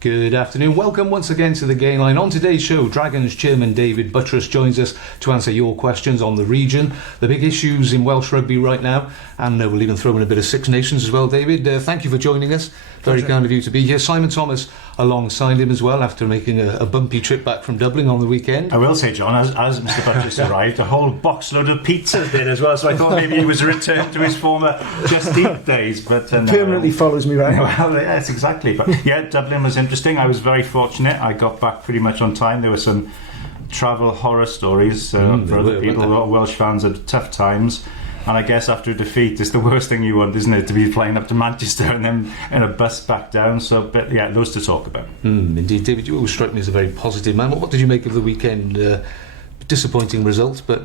Good afternoon. Welcome once again to the Gain Line. On today's show, Dragons Chairman David Buttress joins us to answer your questions on the region, the big issues in Welsh rugby right now, and we'll even throw in a bit of Six Nations as well. David, thank you for joining us. Very kind of you to be here. Simon Thomas alongside him as well after making a bumpy trip back from Dublin on the weekend. I will say, John, as Mr Buttress arrived, a whole box load of pizzas did as well, so I thought maybe he was a return to his former Just Eat days. But permanently follows me around. Well, yes, exactly. But yeah, Dublin was interesting. I was very fortunate. I got back pretty much on time. There were some travel horror stories for other people. Welsh fans had tough times. And I guess after a defeat, it's the worst thing you want, isn't it, to be flying up to Manchester and then in a bus back down. So, but yeah, those to talk about. Indeed, David, you always strike me as a very positive man. What did you make of the weekend? Disappointing results, but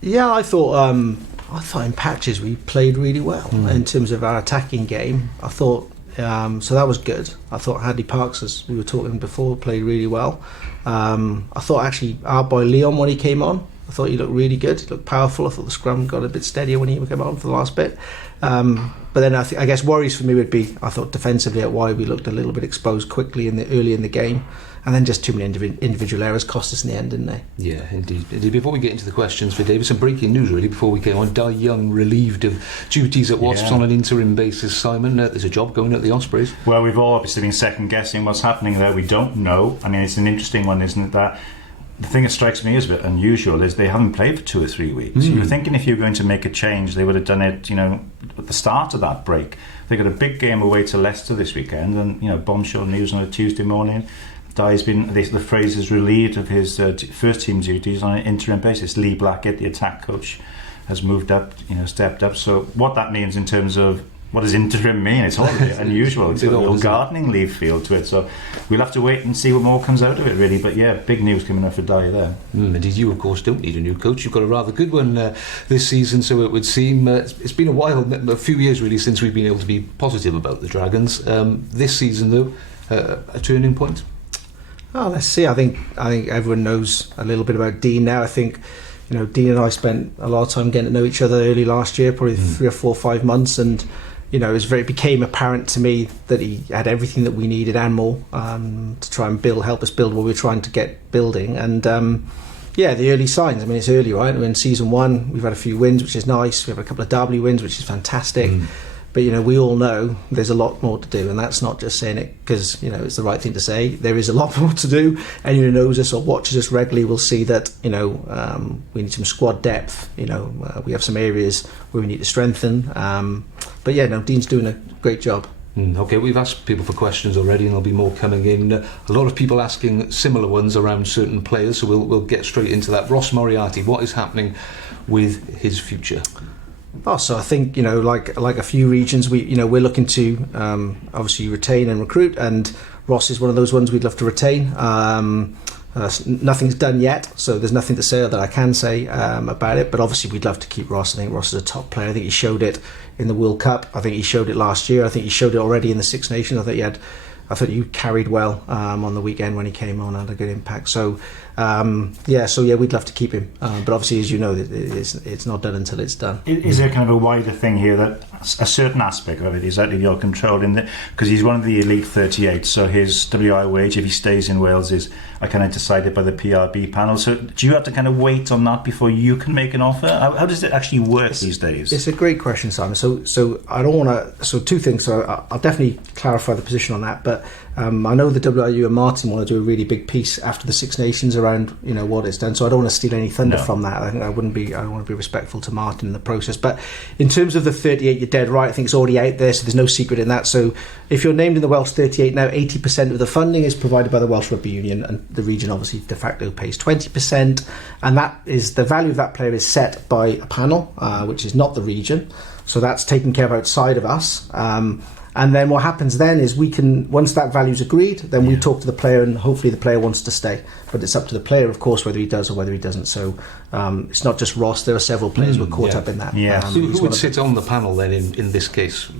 yeah, I thought in patches we played really well in terms of our attacking game. I thought so that was good. I thought Hadley Parks, as we were talking before, played really well. I thought actually our boy Leon, when he came on, I thought he looked really good. He looked powerful. I thought the scrum got a bit steadier when he came on for the last bit. But then I guess worries for me would be, I thought defensively at wide we looked a little bit exposed quickly early in the game, and then just too many individual errors cost us in the end, didn't they? Yeah, indeed. Before we get into the questions for David, some breaking news really before we came on. Di Young relieved of duties at Wasps on an interim basis. Simon, there's a job going at the Ospreys. Well, we've all obviously been second guessing what's happening there. We don't know. I mean, it's an interesting one, isn't it, that the thing that strikes me as a bit unusual is they haven't played for 2 or 3 weeks. You were thinking if you were going to make a change, they would have done it, at the start of that break. They got a big game away to Leicester this weekend, and bombshell news on a Tuesday morning. Di's been, the phrase is relieved of his first team duties on an interim basis. Lee Blackett, the attack coach, has moved up, stepped up. So what that means in terms of what does interim mean? It's all a bit unusual. It's got a little gardening leave feel to it. So we'll have to wait and see what more comes out of it, really. But yeah, big news coming out for Di there. Indeed, you of course don't need a new coach. You've got a rather good one this season, so it would seem. It's been a while, a few years really, since we've been able to be positive about the Dragons. This season, though, a turning point. Oh, let's see. I think everyone knows a little bit about Dean now. I think Dean and I spent a lot of time getting to know each other early last year, probably 3 or 4 or 5 months, and it became apparent to me that he had everything that we needed and more to try and help us build what we were trying to get building. And the early signs. I mean, it's early, right? We're in season 1. We've had a few wins, which is nice. We have a couple of Derby wins, which is fantastic. But we all know there's a lot more to do, and that's not just saying it because it's the right thing to say. There is a lot more to do. Anyone who knows us or watches us regularly will see that we need some squad depth. We have some areas where we need to strengthen. Dean's doing a great job. Okay, we've asked people for questions already, and there'll be more coming in. A lot of people asking similar ones around certain players, so we'll get straight into that. Ross Moriarty, what is happening with his future? So I think like a few regions, we're looking to obviously retain and recruit, and Ross is one of those ones we'd love to retain. Nothing's done yet, so there's nothing to say that I can say about it. But obviously we'd love to keep Ross. I think Ross is a top player. I think he showed it in the World Cup. I think he showed it last year. I think he showed it already in the Six Nations. I thought you carried well on the weekend when he came on, had a good impact. So we'd love to keep him. But obviously, as you know, it's not done until it's done. Is there kind of a wider thing here that a certain aspect of it is out of your control, because he's one of the elite 38, so his WI wage, if he stays in Wales, is kind of decided by the PRB panel. So do you have to kind of wait on that before you can make an offer? How does it actually work these days? It's a great question, Simon. So I don't want to. So 2 things. So I'll definitely clarify the position on that. But I know the WIU and Martin want to do a really big piece after the Six Nations around what it's done. So I don't want to steal any thunder from that. I think I want to be respectful to Martin in the process. But in terms of the 38, you're dead right. I think it's already out there, so there's no secret in that. So if you're named in the Welsh 38 now, 80% of the funding is provided by the Welsh Rugby Union, and the region obviously de facto pays 20%, and that is the value of that player is set by a panel, which is not the region. So that's taken care of outside of us. And then what happens then is once that value's agreed, then we talk to the player, and hopefully the player wants to stay. But it's up to the player, of course, whether he does or whether he doesn't. So it's not just Ross. There are several players who are caught up in that. Who would sit on the panel then in this case?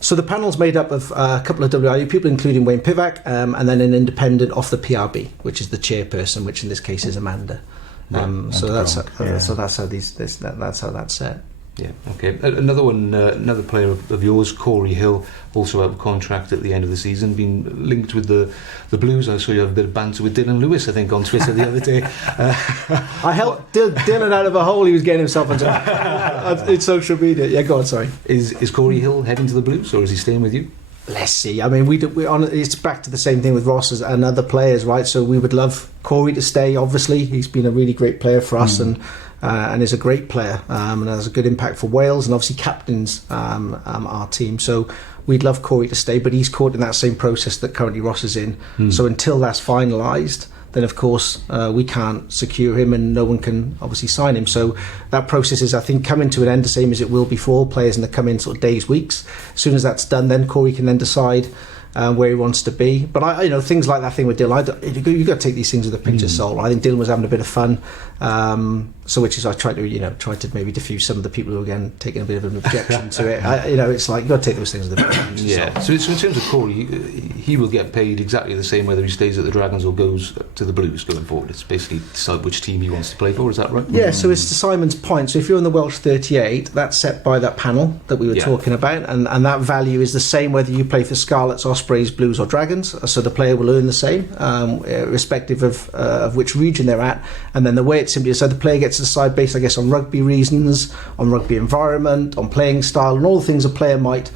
So the panel's made up of a couple of WIU people, including Wayne Pivac, and then an independent off the PRB, which is the chairperson, which in this case is Amanda. So that's how that's how that's set. Yeah, okay. Another one, another player of yours, Corey Hill, also out of contract at the end of the season, been linked with the Blues. I saw you have a bit of banter with Dylan Lewis, I think, on Twitter the other day. I helped Dylan out of a hole he was getting himself into in social media. Yeah, go on, sorry. Is Corey Hill heading to the Blues, or is he staying with you? Let's see. I mean, it's back to the same thing with Ross and other players, right? So we would love Corey to stay, obviously. He's been a really great player for us and is a great player and has a good impact for Wales and obviously captains our team. So we'd love Corey to stay, but he's caught in that same process that currently Ross is in. So until that's finalised, then of course we can't secure him and no one can obviously sign him. So that process is, I think, coming to an end, the same as it will be for all players, and they come in sort of days, weeks. As soon as that's done, then Corey can then decide where he wants to be. But things like that thing with Dylan, you've got to take these things with a pinch of salt. I think Dylan was having a bit of fun, so which is I tried to maybe diffuse some of the people who were again taking a bit of an objection to it. It's like you've got to take those things with a pinch of salt. So in terms of Corey, he will get paid exactly the same whether he stays at the Dragons or goes to the Blues going forward. It's basically decide which team he wants to play for. Is that right? Yeah. So it's to Simon's point. So if you're in the Welsh 38, that's set by that panel that we were talking about, and that value is the same whether you play for Scarlets, Ospreys, Blues or Dragons. So the player will earn the same, irrespective of which region they're at. And then the way it's simply is, so the player gets to decide based, I guess, on rugby reasons, on rugby environment, on playing style, and all the things a player might,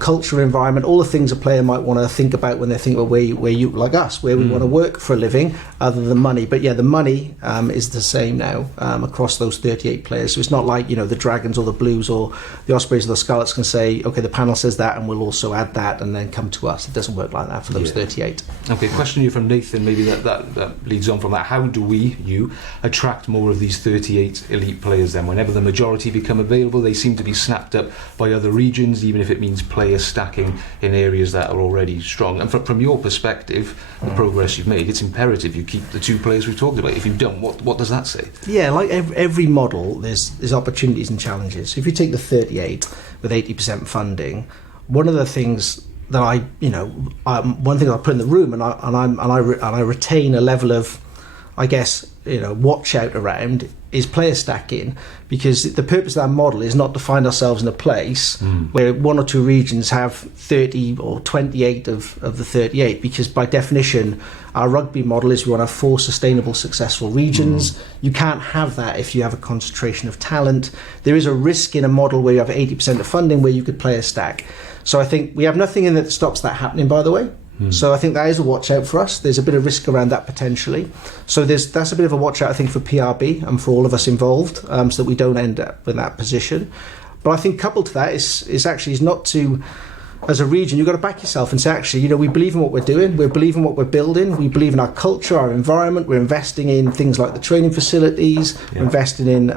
culture, environment, all the things a player might want to think about when they think about where you, like us, where we want to work for a living, other than money. But yeah, the money is the same now across those 38 players. So it's not like, the Dragons or the Blues or the Ospreys or the Scarlets can say, okay, the panel says that and we'll also add that and then come to us. It doesn't work like that for those 38. Okay, question here from Nathan, maybe that leads on from that. How do you attract more of these 38 elite players then? Whenever the majority become available, they seem to be snapped up by other regions, even if it means player stacking in areas that are already strong. And from your perspective, the progress you've made, it's imperative you keep the two players we've talked about. If you don't, what does that say? Yeah, like every model, there's opportunities and challenges. So if you take the 38 with 80% funding, one of the things that one thing I put in the room, and I retain a level of, I guess, watch out around, is player stacking, because the purpose of that model is not to find ourselves in a place where one or two regions have 30 or 28 of the 38, because by definition our rugby model is we want to have 4 sustainable, successful regions. You can't have that if you have a concentration of talent. There is a risk in a model where you have 80% of funding where you could player stack. So I think we have nothing in that stops that happening, by the way. So I think that is a watch out for us. There's a bit of risk around that potentially. So that's a bit of a watch out, I think, for PRB and for all of us involved, so that we don't end up in that position. But I think coupled to that is not to, as a region, you've got to back yourself and say, actually, we believe in what we're doing, we believe in what we're building, we believe in our culture, our environment, we're investing in things like the training facilities, we're investing in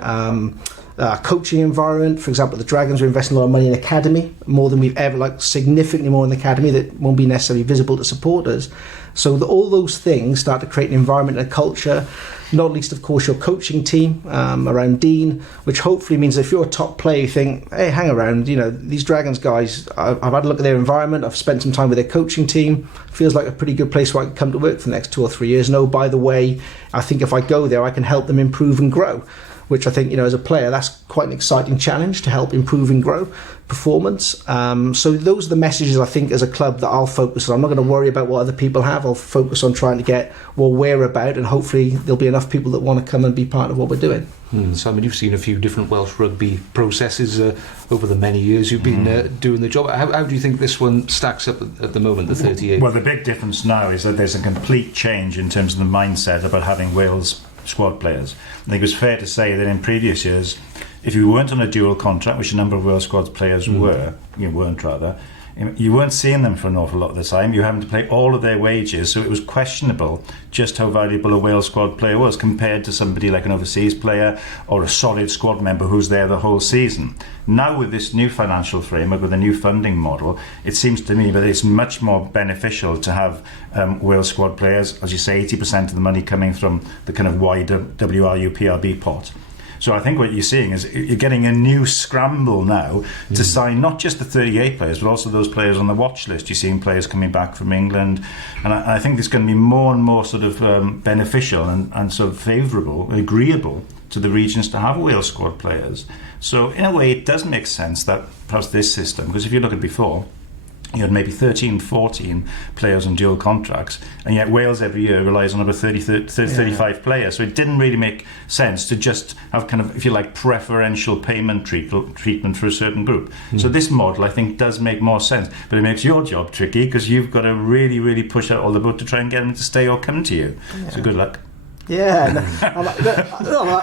coaching environment. For example, the Dragons are investing a lot of money in academy, more than we've ever, significantly more in the academy that won't be necessarily visible to supporters. So all those things start to create an environment and a culture, not least, of course, your coaching team around Dean, which hopefully means if you're a top player, you think, hey, hang around, these Dragons guys, I've had a look at their environment, I've spent some time with their coaching team, feels like a pretty good place where I can come to work for the next 2 or 3 years. And oh, by the way, I think if I go there, I can help them improve and grow. Which I think, as a player, that's quite an exciting challenge to help improve and grow performance. So those are the messages, I think, as a club that I'll focus on. I'm not going to worry about what other people have. I'll focus on trying to get what we're about, and hopefully there'll be enough people that want to come and be part of what we're doing. Simon, you've seen a few different Welsh rugby processes over the many years you've been doing the job. How do you think this one stacks up at the moment, the 38? Well, the big difference now is that there's a complete change in terms of the mindset about having Wales squad players. I think it was fair to say that in previous years, if you weren't on a dual contract, which a number of Wales squad players weren't, you weren't seeing them for an awful lot of the time. You were having to pay all of their wages, so it was questionable just how valuable a Wales squad player was compared to somebody like an overseas player or a solid squad member who's there the whole season. Now with this new financial framework, with a new funding model, it seems to me that it's much more beneficial to have Wales squad players, as you say, 80% of the money coming from the kind of wider WRU PRB pot. So I think what you're seeing is you're getting a new scramble now to sign not just the 38 players, but also those players on the watch list. You're seeing players coming back from England, and I think it's going to be more and more sort of beneficial and sort of favourable, agreeable to the regions to have Wales squad players. So in a way, it does make sense that perhaps this system, because if you look at before, you had maybe 13, 14 players on dual contracts, and yet Wales every year relies on about 35 players. So it didn't really make sense to just have kind of, if you like, preferential payment treatment for a certain group. So this model, I think, does make more sense. But it makes your job tricky because you've got to really, really push out all the boat to try and get them to stay or come to you. So good luck. Yeah,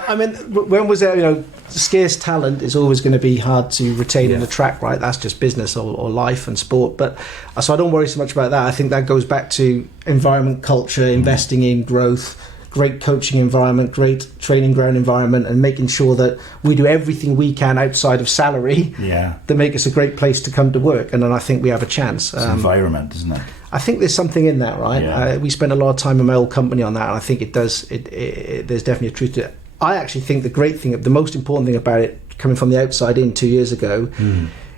I mean, when was there, scarce talent is always going to be hard to retain in the track, right? That's just business or life and sport. But so I don't worry so much about that. I think that goes back to environment, culture, investing in growth, great coaching environment, great training ground environment, and making sure that we do everything we can outside of salary to make us a great place to come to work. And then I think we have a chance. It's environment, isn't it? I think there's something in that, right? Yeah. We spent a lot of time in my old company on that, and I think it does. There's definitely a truth to it. I actually think the most important thing about it, coming from the outside in 2 years ago,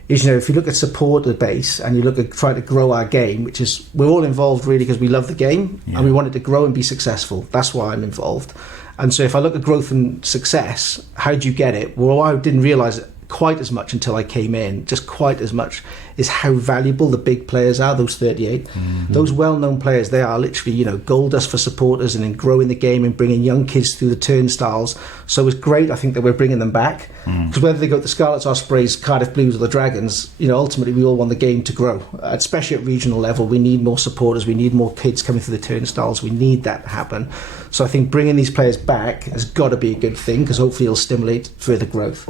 is if you look at supporter base and you look at trying to grow our game, which is we're all involved really because we love the game and we want it to grow and be successful. That's why I'm involved. And so if I look at growth and success, how do you get it? Well, I didn't realise it quite as much until I came in, just quite as much, is how valuable the big players are, those 38. Those well-known players, they are literally, gold dust for supporters and in growing the game and bringing young kids through the turnstiles. So it's great, I think, that we're bringing them back. Because whether they go to the Scarlets, Ospreys, Cardiff Blues or the Dragons, ultimately we all want the game to grow. Especially at regional level, we need more supporters, we need more kids coming through the turnstiles, we need that to happen. So I think bringing these players back has got to be a good thing, because hopefully it'll stimulate further growth.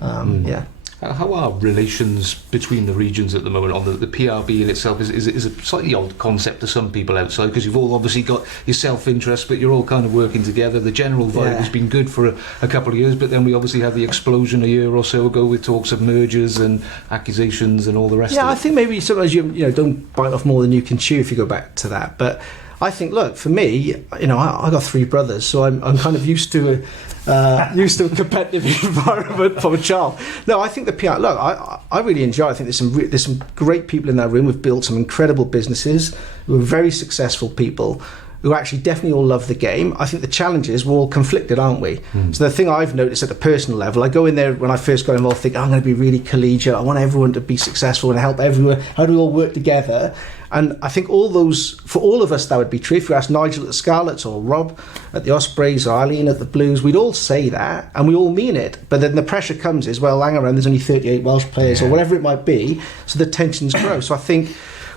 How are relations between the regions at the moment on the PRB in itself? Is a slightly odd concept to some people outside, because you've all obviously got your self-interest, but you're all kind of working together. The general vibe has been good for a couple of years, but then we obviously had the explosion a year or so ago with talks of mergers and accusations and all the rest of it. I think maybe sometimes you don't bite off more than you can chew if you go back to that. But I think, look, for me, I got 3 brothers, so I'm kind of used to a competitive environment from a child. No, I think the PR. Look, I really enjoy it. I think there's some great people in that room. We've built some incredible businesses. We're very successful people who actually definitely all love the game. I think the challenge is we're all conflicted, aren't we? So the thing I've noticed at the personal level, I go in there when I first got involved, think I'm going to be really collegiate. I want everyone to be successful and help everyone. How do we all work together? And I think for all of us, that would be true. If you ask Nigel at the Scarlets or Rob at the Ospreys or Eileen at the Blues, we'd all say that and we all mean it. But then the pressure comes is, well, hang around, there's only 38 Welsh players or whatever it might be. So the tensions grow. So I think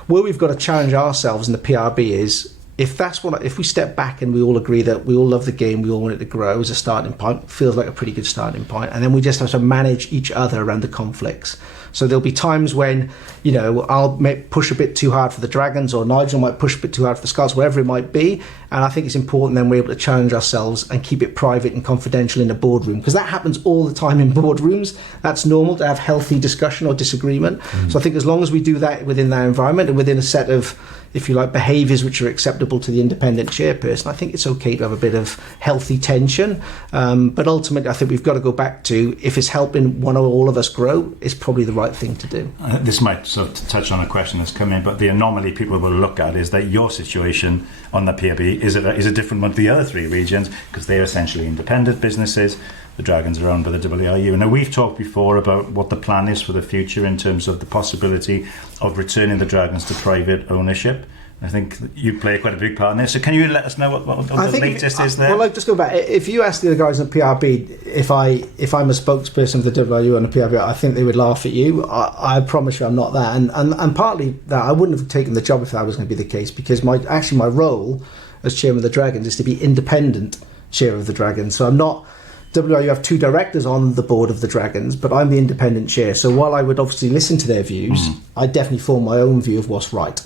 where we've got to challenge ourselves in the PRB is, if we step back and we all agree that we all love the game, we all want it to grow as a starting point, feels like a pretty good starting point, and then we just have to manage each other around the conflicts. So there'll be times when, I'll push a bit too hard for the Dragons, or Nigel might push a bit too hard for the Scarlets, whatever it might be. And I think it's important then we're able to challenge ourselves and keep it private and confidential in a boardroom, because that happens all the time in boardrooms. That's normal to have healthy discussion or disagreement. So I think as long as we do that within that environment and within a set of, if you like, behaviours which are acceptable to the independent chairperson, I think it's okay to have a bit of healthy tension. But ultimately, I think we've got to go back to, if it's helping one or all of us grow, it's probably the right thing to do. This might sort of touch on a question that's come in, but the anomaly people will look at is that your situation on the PRB is a different one to the other 3 regions, because they're essentially independent businesses. The Dragons are owned by the WRU. Now, we've talked before about what the plan is for the future in terms of the possibility of returning the Dragons to private ownership. I think you play quite a big part in this. So can you let us know what the latest is there? Well, I'll just go back. If you ask the other guys in the PRB if I'm a spokesperson for the WRU and the PRB, I think they would laugh at you. I promise you I'm not that. And partly that I wouldn't have taken the job if that was going to be the case, because my role as chairman of the Dragons is to be independent chair of the Dragons. So I'm not... WRU have 2 directors on the board of the Dragons, but I'm the independent chair. So while I would obviously listen to their views, I definitely form my own view of what's right.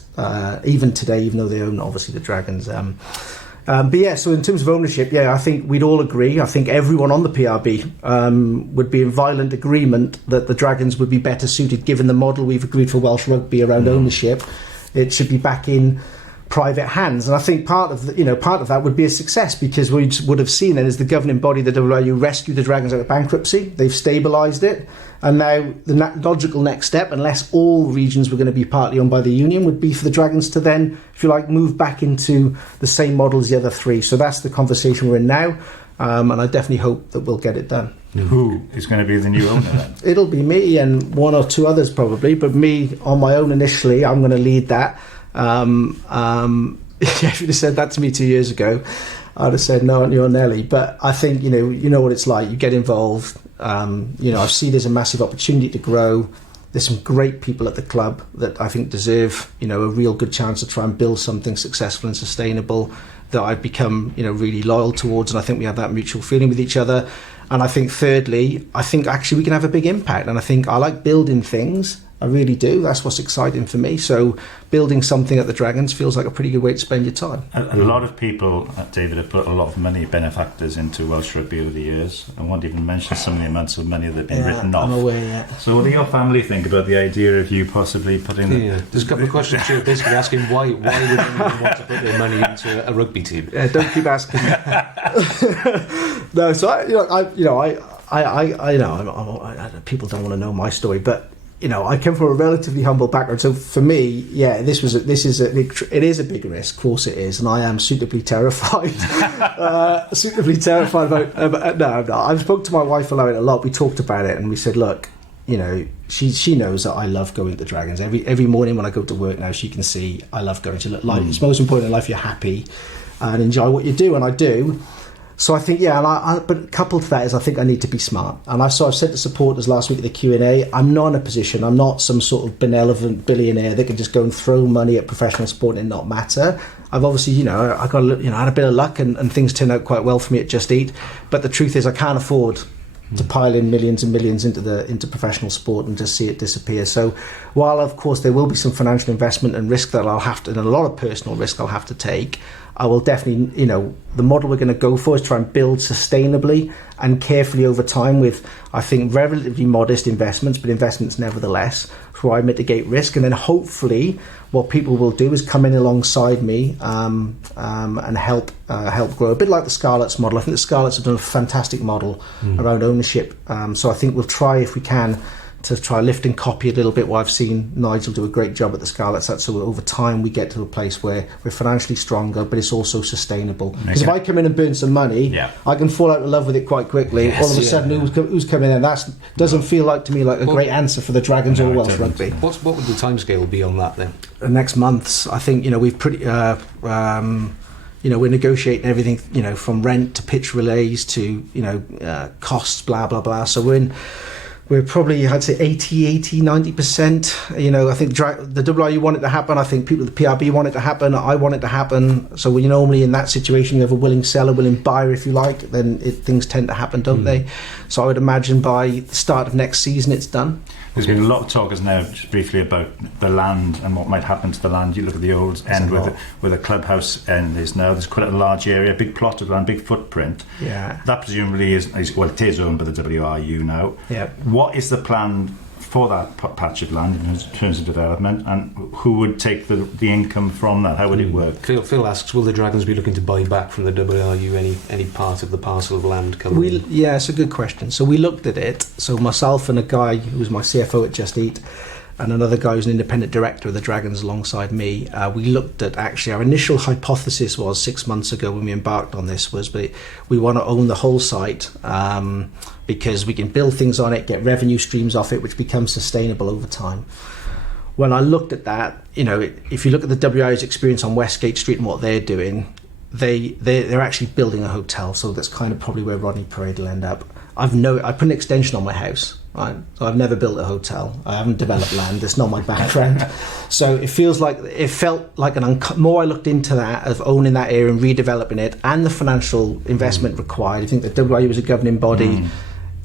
Even today, even though they own obviously the Dragons. But yeah, so in terms of ownership, I think we'd all agree. I think everyone on the PRB would be in violent agreement that the Dragons would be better suited, given the model we've agreed for Welsh rugby around ownership. It should be back in private hands. And I think part of that would be a success, because we would have seen then as the governing body, the WRU rescued the Dragons out of bankruptcy. They've stabilised it. And now the logical next step, unless all regions were going to be partly owned by the union, would be for the Dragons to then, if you like, move back into the same model as the other three. So that's the conversation we're in now. And I definitely hope that we'll get it done. Who is going to be the new owner then? It'll be me and one or two others probably, but me on my own initially. I'm going to lead that. If you'd have said that to me 2 years ago, I'd have said no, you're Nelly. But I think you know what it's like. You get involved. I see there's a massive opportunity to grow. There's some great people at the club that I think deserve a real good chance to try and build something successful and sustainable that I've become really loyal towards, and I think we have that mutual feeling with each other. And I think thirdly, I think actually we can have a big impact, and I think I like building things. I really do. That's what's exciting for me. So building something at the Dragons feels like a pretty good way to spend your time. A lot of people, David, have put a lot of money, benefactors, into Welsh rugby over the years. I won't even mention some of the amounts of money that have been written off. I'm aware, yeah. So what do your family think about the idea of you possibly putting... There's a couple of questions here basically asking why would anyone want to put their money into a rugby team? Don't keep asking. No, so people don't want to know my story, but I come from a relatively humble background. So for me, it is a big risk. Of course it is, and I am suitably terrified. About no. I've spoke to my wife about it a lot. We talked about it, and we said, look, she knows that I love going to the Dragons. Every morning when I go to work now, she can see I love going to life. It's most important in life you're happy and enjoy what you do, and I do. So I think, but coupled to that is I think I need to be smart. And I've said to supporters last week at the Q&A, I'm not in a position, I'm not some sort of benevolent billionaire that can just go and throw money at professional sport and not matter. I've obviously, I had a bit of luck and things turned out quite well for me at Just Eat. But the truth is I can't afford to pile in millions and millions into professional sport and just see it disappear. So while of course there will be some financial investment and risk that I'll have to, and a lot of personal risk I'll have to take, I will definitely, the model we're going to go for is try and build sustainably and carefully over time with, I think, relatively modest investments, but investments nevertheless, where I mitigate risk. And then hopefully what people will do is come in alongside me and help grow. A bit like the Scarlets model. I think the Scarlets have done a fantastic model around ownership. So I think we'll try, if we can, to try lift and copy a little bit what I've seen Nigel do a great job at the Scarlets. That's so over time we get to a place where we're financially stronger, but it's also sustainable. Because if I come in and burn some money, I can fall out of love with it quite quickly. Yes, all of a sudden, who's coming in? That doesn't feel like to me like a great answer for the Dragons or Welsh rugby. What would the timescale be on that then? The next months, I think we've pretty. We're negotiating everything, from rent to pitch relays to costs, blah blah blah. So we're probably, I'd say 80, 90%. I think the WRU want it to happen. I think people at the PRB want it to happen. I want it to happen. So when you're normally in that situation, you have a willing seller, willing buyer, if you like, then things tend to happen, don't they? So I would imagine by the start of next season, it's done. There's been a lot of talk, now, just briefly, about the land and what might happen to the land. You look at the old end where the clubhouse end is now. There's quite a large area, big plot of land, big footprint. Yeah. That presumably is it is owned by the WRU now. Yeah. What is the plan for that patch of land in terms of development, and who would take the income from that? How would it work? Phil asks, will the Dragons be looking to buy back from the WRU any part of the parcel of land? It's a good question. So we looked at it. So myself and a guy who was my CFO at Just Eat, and another guy who's an independent director of the Dragons alongside me, we looked at, actually our initial hypothesis was 6 months ago when we embarked on this was we want to own the whole site because we can build things on it, get revenue streams off it, which becomes sustainable over time. When I looked at that, if you look at the WRU's experience on Westgate Street and what they're doing, they're actually building a hotel, so that's kind of probably where Rodney Parade will end up. I put an extension on my house, right? So I've never built a hotel. I haven't developed land. It's not my background. So it felt like more I looked into that, of owning that area and redeveloping it, and the financial investment required. I think the WRU is a governing body.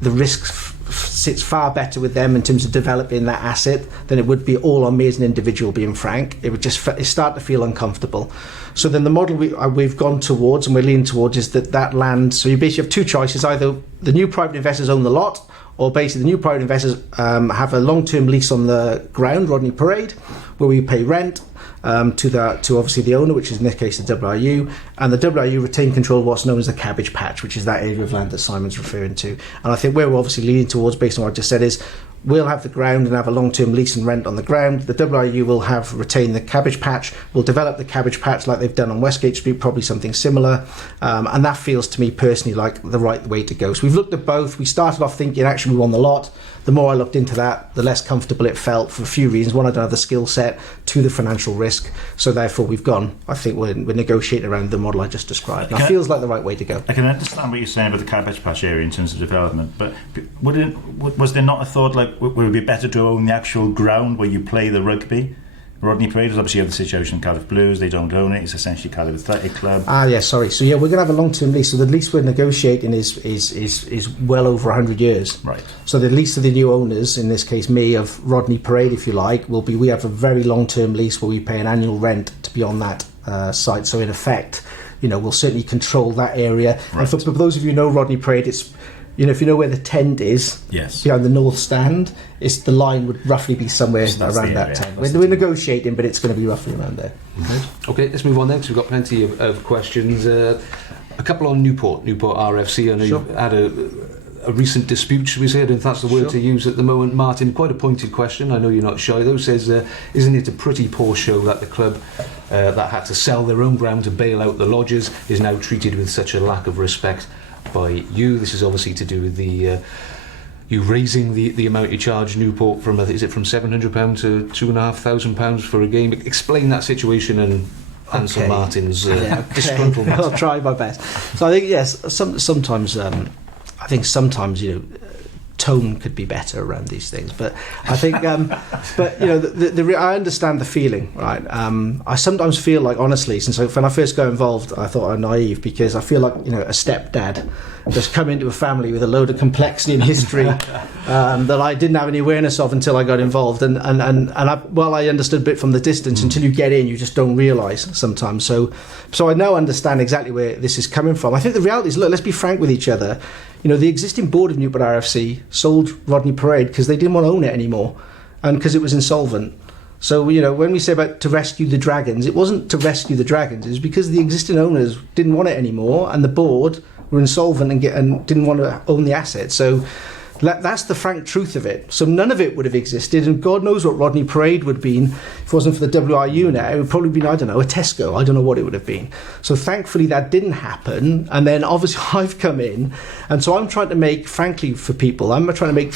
The risk sits far better with them in terms of developing that asset than it would be all on me as an individual, being frank. It would just start to feel uncomfortable. So then the model we've gone towards and we're leaning towards is that land, so you basically have two choices: either the new private investors own the lot, or basically the new private investors have a long-term lease on the ground, Rodney Parade, where we pay rent, to obviously the owner, which is in this case the WRU, and the WRU retain control of what's known as the cabbage patch, which is that area of land that Simon's referring to. And I think where we're obviously leaning towards, based on what I just said, is we'll have the ground and have a long-term lease and rent on the ground. The WRU will have retain the cabbage patch. We'll develop the cabbage patch like they've done on Westgate Street, probably something similar. And that feels to me personally like the right way to go. So we've looked at both. We started off thinking actually we won the lot. The more I looked into that, the less comfortable it felt for a few reasons. One, I don't have the skill set. Two, the financial risk. So therefore we've gone. I think we're negotiating around the model I just described. And it feels like the right way to go. I can understand what you're saying about the cabbage patch area in terms of development, but was there not a thought like would it be better to own the actual ground where you play the rugby? Rodney Parade is obviously the situation in Cardiff Blues. They don't own it. It's essentially Cardiff Athletic Club. Sorry. So we're going to have a long-term lease. So the lease we're negotiating is well over 100 years. Right. So the lease of the new owners, in this case me, of Rodney Parade, if you like, will be, we have a very long-term lease where we pay an annual rent to be on that site. So in effect, we'll certainly control that area. Right. And for those of you who know Rodney Parade, it's, if you know where the tent is, yes, behind the north stand, the line would roughly be somewhere around that tent. We're negotiating, but it's going to be roughly around there. Okay, let's move on then, because we've got plenty of questions. A couple on Newport RFC. I know you've had a recent dispute, should we say? I don't know if that's the word to use at the moment. Martin, quite a pointed question. I know you're not shy, though. Says, isn't it a pretty poor show that the club that had to sell their own ground to bail out the lodgers is now treated with such a lack of respect by you? This is obviously to do with the you raising the amount you charge Newport from, is it from £700 to £2,500 for a game? Explain that situation and answer Martin's disgruntlement. I'll try my best. So I think sometimes tone could be better around these things, but I think I understand the feeling, right? I sometimes feel like, honestly, when I first got involved, I thought I'm naive, because I feel like a stepdad just come into a family with a load of complexity and history that I didn't have any awareness of until I got involved, and I understood a bit from the distance, until you get in you just don't realise sometimes. So I now understand exactly where this is coming from. I think the reality is, look, let's be frank with each other. The existing board of Newport RFC sold Rodney Parade because they didn't want to own it anymore, and because it was insolvent. So, when we say about to rescue the dragons, it wasn't to rescue the dragons. It was because the existing owners didn't want it anymore, and the board were insolvent and didn't want to own the asset. So that's the frank truth of it. So none of it would have existed, and God knows what Rodney Parade would have been if it wasn't for the WRU now. It would probably been, I don't know, a Tesco. I don't know what it would have been. So thankfully that didn't happen, and then obviously I've come in, and so I'm trying to make, frankly, for people, I'm trying to make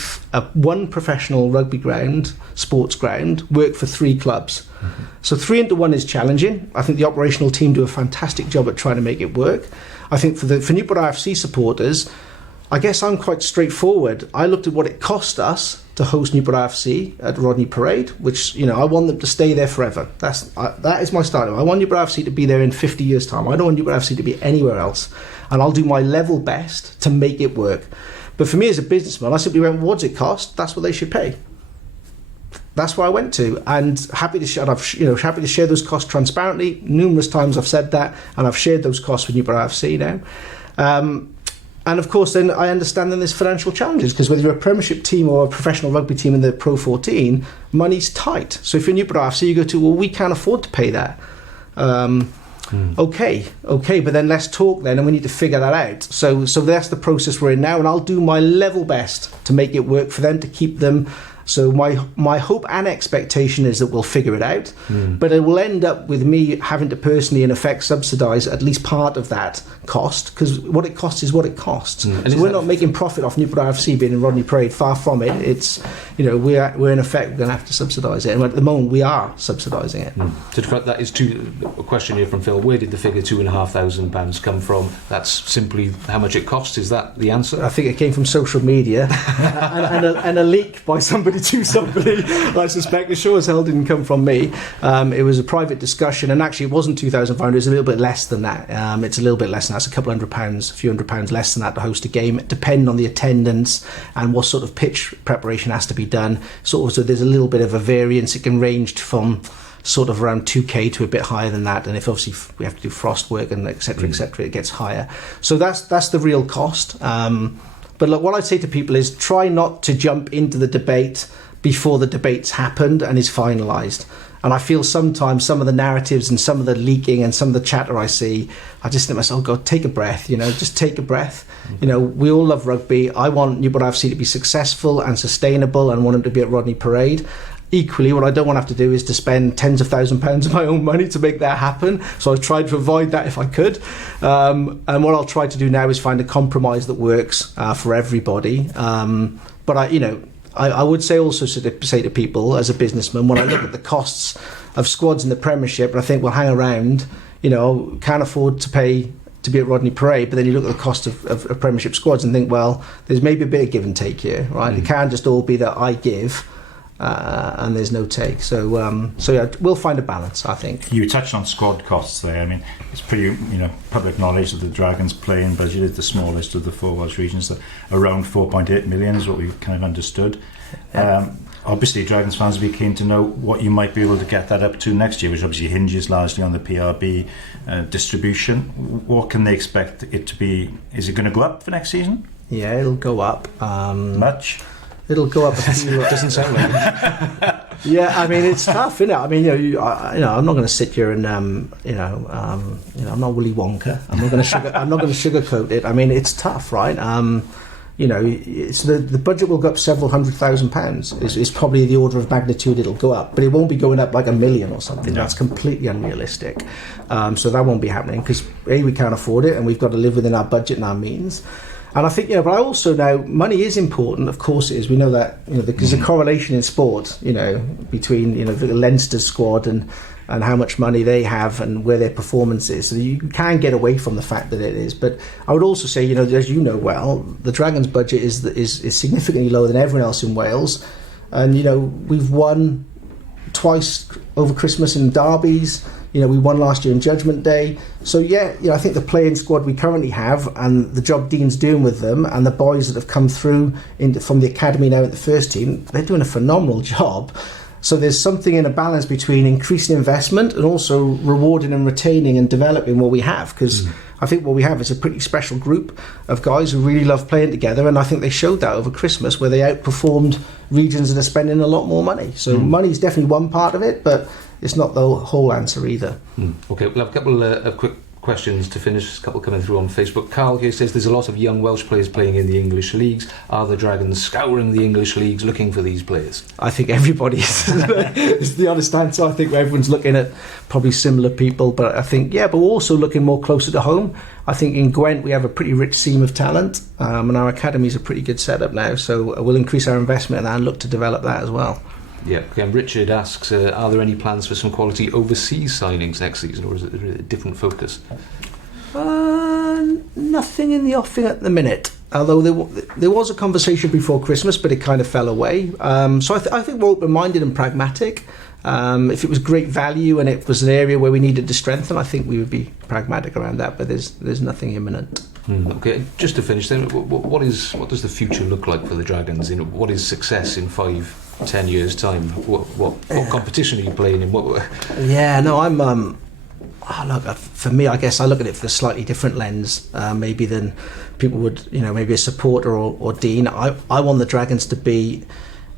one professional rugby ground, sports ground, work for 3 clubs. Mm-hmm. So 3 into 1 is challenging. I think the operational team do a fantastic job at trying to make it work. I think for Newport RFC supporters, I guess I'm quite straightforward. I looked at what it cost us to host Newport RFC at Rodney Parade, which, I want them to stay there forever. That is my style. I want Newport RFC to be there in 50 years' time. I don't want Newport RFC to be anywhere else. And I'll do my level best to make it work. But for me as a businessman, I simply went, what's it cost? That's what they should pay. That's where I went to, and happy to share those costs transparently. Numerous times I've said that, and I've shared those costs with Newport RFC now. And of course, then I understand then there's financial challenges, because whether you're a Premiership team or a professional rugby team in the Pro 14, money's tight. So if you're Newport RFC, you go to, well, we can't afford to pay that. Okay, but then let's talk then, and we need to figure that out. So that's the process we're in now, and I'll do my level best to make it work for them, to keep them. So my hope and expectation is that we'll figure it out, but it will end up with me having to personally, in effect, subsidise at least part of that cost, because what it costs is what it costs. So we're not making profit off Newport RFC being in Rodney Parade, far from it. It's, we're in effect going to have to subsidise it, and at the moment we are subsidising it. So to correct that, is a question here from Phil. Where did the figure £2,500 come from? That's simply how much it costs. Is that the answer? I think it came from social media and a leak by somebody to somebody. I suspect it sure as hell didn't come from me. It was a private discussion, and actually it wasn't £2,500. It's a little bit less than that. It's a little bit less than that. It's a couple £100, a few £100 less than that to host a game, depending on the attendance and what sort of pitch preparation has to be done. So there's a little bit of a variance. It can range from sort of around 2k to a bit higher than that, and if obviously we have to do frost work and etc., it gets higher. So that's the real cost. But look, what I'd say to people is try not to jump into the debate before the debate's happened and is finalised. And I feel sometimes some of the narratives and some of the leaking and some of the chatter I see, I just think to myself, God, take a breath, just take a breath. We all love rugby. I want Newport RFC to be successful and sustainable, and want them to be at Rodney Parade. Equally, what I don't want to have to do is to spend tens of £1,000s of my own money to make that happen. So I've tried to avoid that if I could. And what I'll try to do now is find a compromise that works for everybody. But I would say to people as a businessman, when I look at the costs of squads in the Premiership, and I think we'll hang around, can't afford to pay to be at Rodney Parade, but then you look at the cost of Premiership squads and think, well, there's maybe a bit of give and take here, right? It can't just all be that I give and there's no take. So yeah, we'll find a balance, I think. You touched on squad costs there. I mean, it's pretty public knowledge that the Dragons' playing budget is the smallest of the 4 Welsh regions. So around 4.8 million is what we've kind of understood. Obviously, Dragons fans will be keen to know what you might be able to get that up to next year, which obviously hinges largely on the PRB distribution. What can they expect it to be? Is it going to go up for next season? Yeah, it'll go up. Much? It'll go up a few. It doesn't sound like it. Yeah, I mean, it's tough, isn't it? I mean, I'm not going to sit here and I'm not Willy Wonka. I'm not going to sugarcoat it. I mean, it's tough, right? It's the budget will go up several £100,000. It's probably the order of magnitude it'll go up, but it won't be going up like $1 million or something. No. That's completely unrealistic. So that won't be happening because we can't afford it, and we've got to live within our budget and our means. And I think, but I also know money is important. Of course it is. We know that, there's a correlation in sport, between, the Leinster squad and how much money they have and where their performance is. So you can get away from the fact that it is. But I would also say, as you know well, the Dragons' budget is significantly lower than everyone else in Wales. And, we've won twice over Christmas in derbies. We won last year in Judgment Day. So, I think the playing squad we currently have and the job Dean's doing with them and the boys that have come through from the academy now at the first team, they're doing a phenomenal job. So there's something in a balance between increasing investment and also rewarding and retaining and developing what we have. Because I think what we have is a pretty special group of guys who really love playing together. And I think they showed that over Christmas where they outperformed regions that are spending a lot more money. So money is definitely one part of it, but it's not the whole answer either. Okay, we'll have a couple of quick questions to finish. A couple coming through on Facebook. Carl here says there's a lot of young Welsh players playing in the English leagues. Are the Dragons scouring the English leagues looking for these players? I think everybody is. It's the honest answer. I think everyone's looking at probably similar people, but I think, but we're also looking more closer to home. I think in Gwent we have a pretty rich seam of talent, and our academy's a pretty good setup now, so we'll increase our investment in that and look to develop that as well. Yeah. Okay. Richard asks, are there any plans for some quality overseas signings next season, or is it a different focus? Nothing in the offing at the minute. Although there was a conversation before Christmas, but it kind of fell away. So I think we're open-minded and pragmatic. If it was great value and it was an area where we needed to strengthen, I think we would be pragmatic around that. But there's nothing imminent. Okay, just to finish then, what does the future look like for the Dragons? What is success in 5-10 years' time? What competition are you playing in? For me, I guess I look at it from a slightly different lens, maybe than people would. Maybe a supporter or Dean. I want the Dragons to be,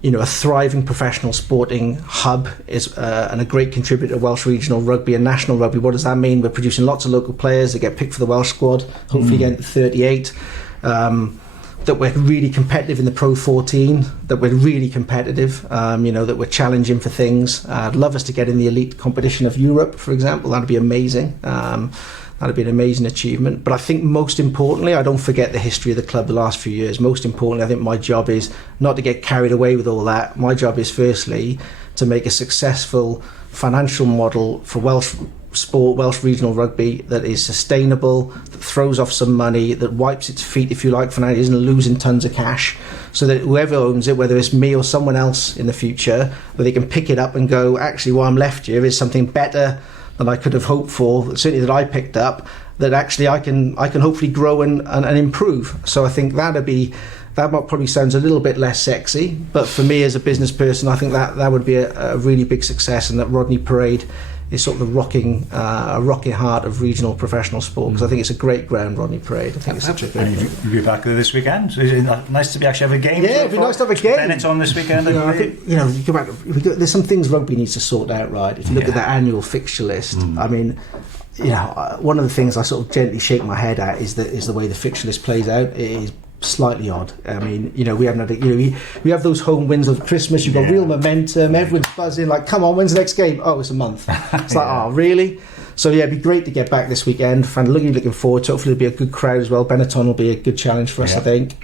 a thriving professional sporting hub and a great contributor to Welsh regional rugby and national rugby. What does that mean? We're producing lots of local players that get picked for the Welsh squad. Hopefully, getting to 38. That we're really competitive in the Pro 14, that we're really competitive, that we're challenging for things. I'd love us to get in the elite competition of Europe, for example. That'd be amazing. That'd be an amazing achievement. But I think most importantly, I don't forget the history of the club the last few years. Most importantly, I think my job is not to get carried away with all that. My job is firstly to make a successful financial model for Welsh sport, Welsh regional rugby that is sustainable, that throws off some money, that wipes its feet, if you like, for now, isn't losing tons of cash, so that whoever owns it, whether it's me or someone else in the future, where they can pick it up and go, actually, what I'm left here is something better than I could have hoped for, certainly that I picked up, that actually I can hopefully grow and improve. So I think that probably sounds a little bit less sexy, but for me as a business person, I think that would be a really big success, and that Rodney Parade is sort of the rocking heart of regional professional sport, because I think it's a great ground, Rodney Parade. I think it's such a good. And you'll be back there this weekend. So is it nice to actually have a game? Yeah, it'd be nice to have a game. Bennett on this weekend. I think, you go back. There's some things rugby needs to sort out, right? If you look at that annual fixture list, I mean, one of the things I sort of gently shake my head at is the way the fixture list plays out. It is slightly odd. I mean, we haven't had we have those home wins of Christmas. You've got real momentum. Everyone's buzzing. Like, come on, when's the next game? Oh, it's a month. It's like, oh, really? So yeah, it'd be great to get back this weekend. Looking forward to it. Hopefully it'll be a good crowd as well. Benetton will be a good challenge for us, I think.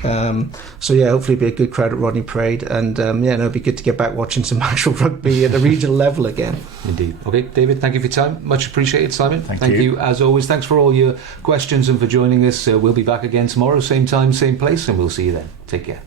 So yeah, hopefully it'll be a good crowd at Rodney Parade. And it'll be good to get back watching some actual rugby at a regional level again. Indeed. Okay, David, thank you for your time. Much appreciated, Simon. Thank you as always. Thanks for all your questions and for joining us. We'll be back again tomorrow, same time, same place, and we'll see you then. Take care.